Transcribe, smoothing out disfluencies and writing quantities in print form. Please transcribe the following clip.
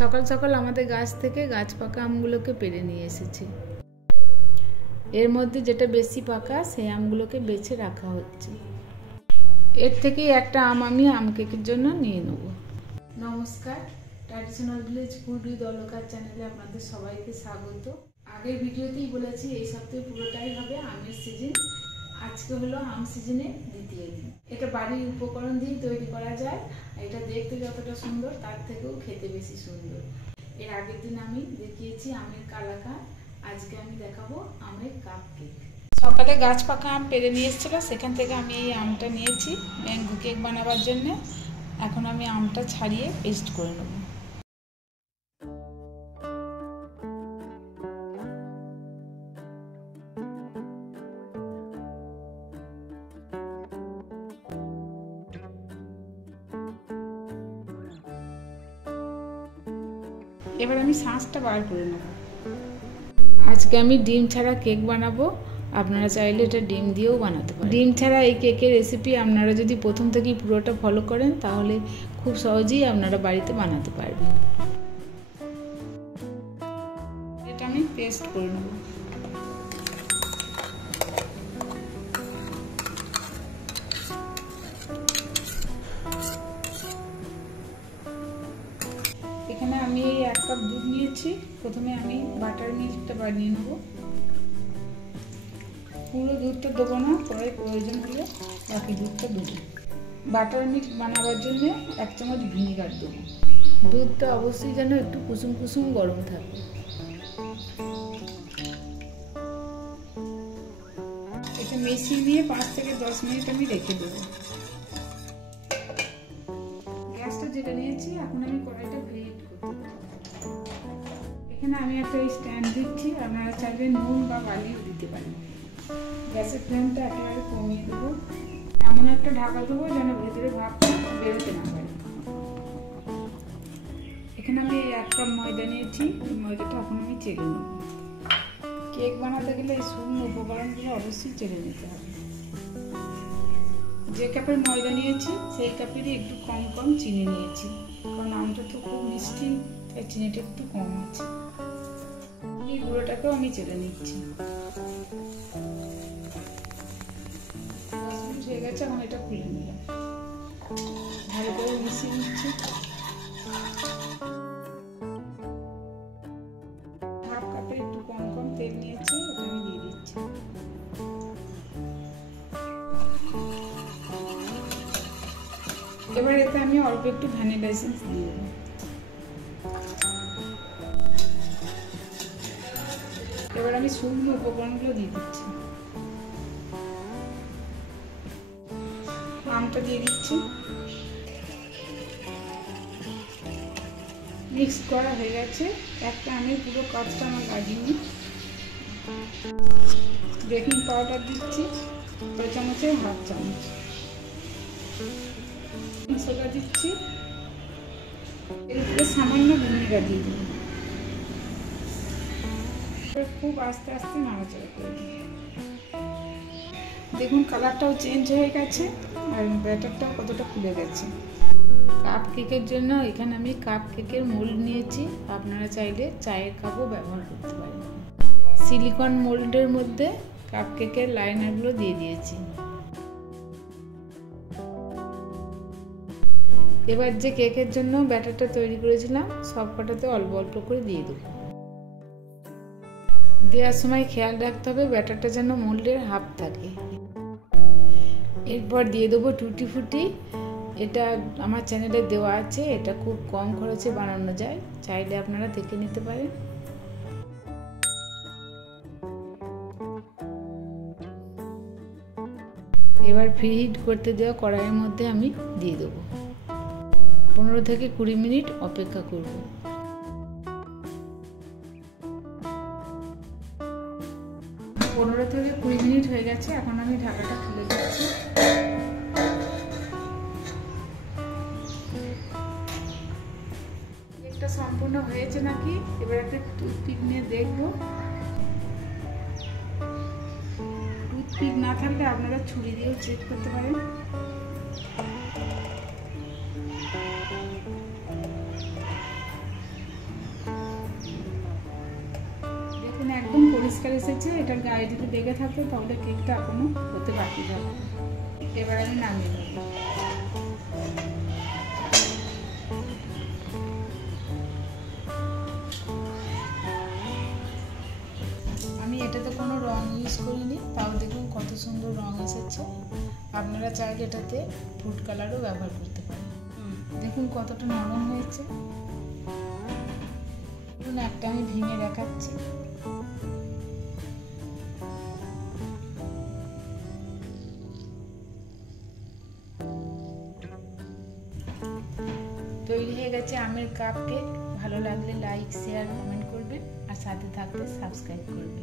সকাল সকাল আমাদের গাছ থেকে গাছ পাকা আমগুলোকে পেড়ে নিয়ে এসেছি। এর মধ্যে যেটা বেশি পাকা সেই আমগুলোকে বেছে রাখা হচ্ছে। এর থেকে একটা আম আমি আম কেকের জন্য নিয়ে নেব। নমস্কার, traditional village food with Alka চ্যানেলে আপনাদের সবাইকে স্বাগত। আগের ভিডিওতেই বলেছি এই সপ্তাহে পুরোটাই হবে আমের সিজন। আজকে হলো আম সিজনের দ্বিতীয় দিন। এটা বাড়ির উপকরণ দিয়ে তৈরি করা যায়। এটা দেখতে যতটা সুন্দর তার থেকেও খেতে বেশি সুন্দর। এর আগের দিন আমি দেখিয়েছি আমের কালাকাঁদ, আজকে আমি দেখাবো আমের কাপ কেক। সকালে গাছ পাকা আম পেড়ে নিয়ে এসেছিলো, সেখান থেকে আমি এই আমটা নিয়েছি ম্যাঙ্গো কেক বানাবার জন্য। এখন আমি আমটা ছাড়িয়ে পেস্ট করে নেব। এবার আমি শাঁসটা বার করে নেব। আজকে আমি ডিম ছাড়া কেক বানাবো। আপনারা চাইলে এটা ডিম দিয়েও বানাতে পারেন। ডিম ছাড়া এই কেকের রেসিপি আপনারা যদি প্রথম থেকেই পুরোটা ফলো করেন তাহলে খুব সহজেই আপনারা বাড়িতে বানাতে পারবেন। এটা আমি পেস্ট করে নেব। এখানে আমি এই 1 কাপ দুধ নিয়েছি। প্রথমে আমি বাটার মিল্কটা বানিয়ে নেব। পুরো দুধটা দেবো না, পরে প্রয়োজন হলে বাকি দুধটা দেবো। বাটার মিল্ক বানাবার জন্য 1 চামচ ভিনিগার দেবো। দুধটা অবশ্যই যেন একটু কুসুম কুসুম গরম থাকে। এটা মিশিয়ে নিয়ে 5 থেকে 10 মিনিট আমি রেখে দেবো। গ্যাসটা যেটা নিয়েছি, এখন আমি কড়াইটা প্রিহিট করতে দেবো। এখানে আমি একটা স্ট্যান্ড দিচ্ছি, আপনারা চাইলে নুন বা বালিও দিতে পারেন। গ্যাসের ফ্লেমটা একেবারে কমিয়ে দেবো। এমন একটা ঢাকা দেবো যেন ভেতরে ভাপটা বেরোতে না পারে। এখানে আমি 1 কাপ ময়দা নিয়েছি, এই ময়দাটা এখন আমি চেলে নেব। কেক বানাতে গেলে এই শুকনো উপকরণগুলো অবশ্যই চেলে নিতে হবে। যে কাপের ময়দা নিয়েছি সেই কাপেরই একটু কম কম চিনি নিয়েছি, কারণ আমটা তো খুব মিষ্টি, তাই চিনিটা একটু কম আছে। এই গুঁড়োটাকেও আমি চেলে নিচ্ছি। 10 মিনিট হয়ে গেছে, এখন এটা খুলে নিলাম। ভালো করে মিশিয়ে নিচ্ছি। হাফ কাপের একটু কম কম তেল নিয়েছি, এটা আমি দিয়ে দিচ্ছি। এবার এতে আমি অল্প একটু ভ্যানিলা এসেন্স দিয়ে দেবো। এবার আমি শুকনো উপকরণগুলো দিয়ে দিচ্ছি। আমটা দিয়ে দিচ্ছি। মিক্স করা হয়ে গেছে। একটা আমি পুরো কাজটা আমার লাগিনি। বেকিং পাউডার দিচ্ছি 2 চামচের 1/2 চামচ। সোডা দিচ্ছি। এর উপরে সামান্য ভিনিগার দিয়ে দিই। খুব আস্তে আস্তে নাড়াচাড়া করে দিই। দেখুন কালারটাও চেঞ্জ হয়ে গেছে আর ব্যাটারটাও কতটা ফুলে গেছে। কাপ কেকের জন্য এখানে আমি কাপ কেকের মোল্ড নিয়েছি। আপনারা চাইলে চায়ের কাপও ব্যবহার করতে পারেন। সিলিকন মোল্ডের মধ্যে কাপ কেকের লাইনারগুলো দিয়ে দিয়েছি। এবার যে কেকের জন্য ব্যাটারটা তৈরি করেছিলাম সবকটাতে অল্প অল্প করে দিয়ে দেবো। দেওয়ার সময় খেয়াল রাখতে হবে ব্যাটারটা যেন মোল্ডের হাফ থাকে। এরপর দিয়ে দেবো টুটি ফুটি। এটা আমার চ্যানেলে দেওয়া আছে। এটা খুব কম খরচে বানানো যায়, চাইলে আপনারা দেখে নিতে পারেন। এবার প্রিহিট করতে দেওয়া কড়াইয়ের মধ্যে আমি দিয়ে দেবো। 15 থেকে 20 মিনিট অপেক্ষা করব। পনেরো থেকে 20 মিনিট হয়ে গেছে। এখন আমি ঢাকাটা খুলে দিচ্ছি। কেকটা সম্পূর্ণ হয়েছে নাকি এবার একটা টুথপিক নিয়ে দেখবো। টুথপিক না থাকলে আপনারা ছুরি দিয়েও চেক করতে পারেন। পরিষ্কার এসেছে। এটার গায়ে যদি লেগে থাকে তাহলে কেকটা এখনো হতে বাকি থাকবে। এবার আমি নামিয়ে নেব। আমি এটাতে কোনো রং ইউজ করিনি, তাও দেখুন কত সুন্দর রং এসেছে। আপনারা চাইলে এটাতে ফুড কালারও ব্যবহার করতে পারেন। দেখুন কতটা নরম হয়েছে। একটা আমি ভেঙে দেখাচ্ছি। তৈরি হয়ে গেছে আমের কাপ কেক। ভালো লাগলে লাইক, শেয়ার, কমেন্ট করবেন আর সাথে থাকলে সাবস্ক্রাইব করবেন।